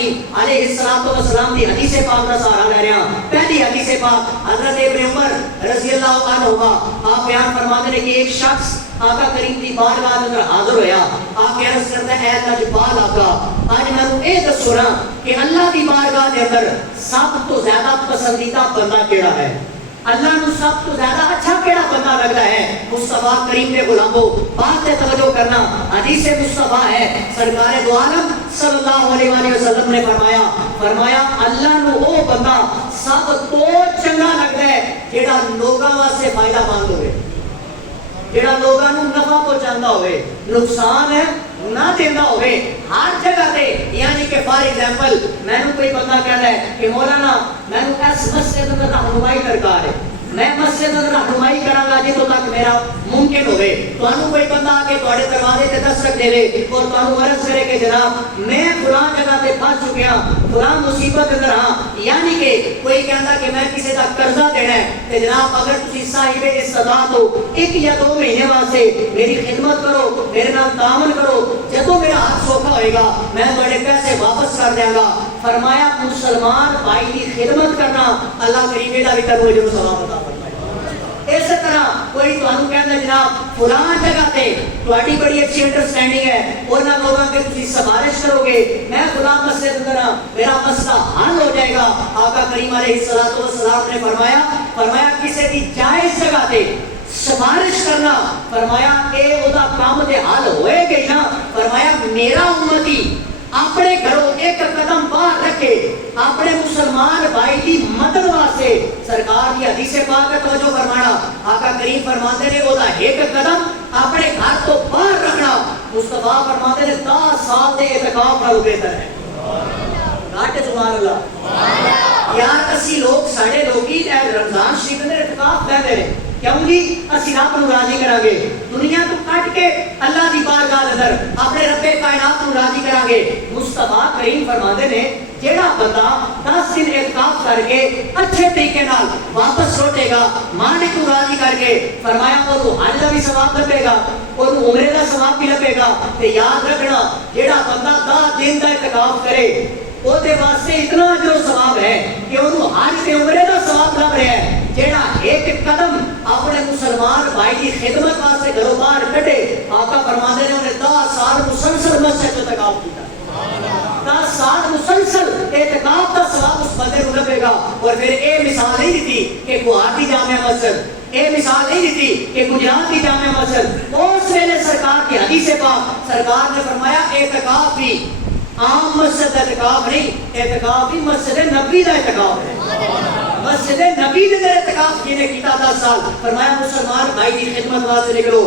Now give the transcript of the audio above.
کریم علیہ الصلوۃ والسلام دی حدیث پاک دا سہارا لے رہے ہیں. پہلی حدیث پاک حضرت ابن عمر رضی اللہ عنہما آپ بیان فرماتے ہیں کہ ایک شخص آقا کریم دی بارگاہ اندر حاضر ہویا. آپ کہہ رہے کرتے ہیں اے اللہ جبال آقا آج میں نے یہ دسو نا کہ اللہ دی بارگاہ دے اندر سب تو زیادہ پسندیدہ بندہ کیڑا ہے؟ اللہ نو سب تو زیادہ اچھا کیڑا بندہ لگتا ہے؟ مصطفیٰ کریم کے غلاموں بات پہ توجہ کرنا. حدیث مصطفیٰ ہے سرکار دو عالم صلی اللہ علیہ وآلہ وسلم نے فرمایا اللہ نو وہ بندہ سب تو چنگا لگتا ہے جیڑا لوگاں واسطے فائدہ مند ہوئے, جیڑا لوگاں نو نفع پہنچاندا ہوئے, نقصان ہے نہ دیندا ہوئے ہر جگہ تے. یعنی کہ فار ایگزامپل مینوں کوئی بندہ کہتا ہے کہ مولانا مینوں اس مسجد اندر رہنمائی درکار ہے, میں مسجد اندر رہنمائی کراں گا جتوں تک میرا ممکن ہوئے. تانوں کوئی بندہ آ کے تواڈے دروازے تے دستک دے اور تانوں عرض کرے کہ جناب میں فلاں جگہ تے پھنس چکیا, فلاں مصیبت اندر ہاں. یعنی کہ کوئی کہندا کہ میں کسی دا قرضہ دینا ہے تے جناب اگر تسی صاحب استطاعت ہو 1 یا 2 مہینے واسطے میری خدمت کرو, میرے نال تعاون کرو, جدوں میرا ہاتھ سوکھا ہوئے گا میں تواڈے پیسے واپس کر دیاں گا. فرمایا مسلمان بھائی کی خدمت کرنا اللہ کریم دا بھی کرو جو ثواب عطا فرمائے. اس طرح کوئی تانوں کہندا جناب فلاں جگہ تے تواڈی بڑی اچھی انڈرسٹینڈنگ ہے, انہاں لوگاں تے تسی سفارش کرو گے, میں فلاں مسجد اندر میرا مسئلہ حل ہو جائے گا. آقا کریم علیہ الصلوۃ والسلام نے فرمایا کسی دی جائز جگہ تے سفارش کرنا, فرمایا اے او دا کام تے حل ہوئے گئی نا. فرمایا میرا امتی اپنے گھروں ایک قدم باہر رکھے اپنے مسلمان بھائی کی مدد واسطے. سرکار کی حدیث پاک توجہ فرمانا, آقا کریم فرماتے ہیں وہ دا ایک قدم اپنے گھر تو باہر رکھنا مصطفیٰ فرماتے ہیں 10 سال دے اعتکاف نالوں بہتر ہے. گاٹے سبحان اللہ. یار اسی لوگ ساڈے لوگی رمضان شریف دے اعتکاف کر دے رہے کیوں جی اسی رب نو راضی کران گے, دنیا تو کٹ کے اللہ دی بارگاہ اندر اپنے رب کائنات نو راضی کران گے. مصطفیٰ کریم فرماندے نے جیڑا بندہ 10 دن اعتکاف کر کے اچھے طریقے نال واپس لوٹے گا مالک کو راضی کر کے, فرمایا وہ تو حج دا بھی ثواب لبے گا اور عمرے دا ثواب بھی لبے گا. تے یاد رکھنا جیڑا بندہ 10 دن دا اعتکاف کرے او دے واسطے اتنا جو ثواب ہے کہ انہوں حج تے عمرے دا ثواب لب رہا ہے. جیڑا ایک قدم اپنے مسلمان بھائی کی خدمت واسطے گھروں باہر کٹے, آقا فرماتے ہیں انہیں 10 سال مسلسل مسجد میں اعتکاف کیا, 10 سال مسلسل اعتکاف کا ثواب اس بندے کو لبے گا. اور پھر اے مثال نہیں دیتی کہ گوہاٹی جامع مسجد, اے مثال نہیں دیتی کہ گجرات کی جامع مسجد. اس ویلے سرکار کی حدیث پاک سرکار نے فرمایا اعتکاف بھی عام مسجد اعتکاف نہیں, اعتکاف بھی مسجد نبی کا اعتکاف ہے. مسجد نبی دے اعتکاف کینے کیتا 10 سال. فرمایا مسلمان بھائی کی خدمت واسطے نکلو.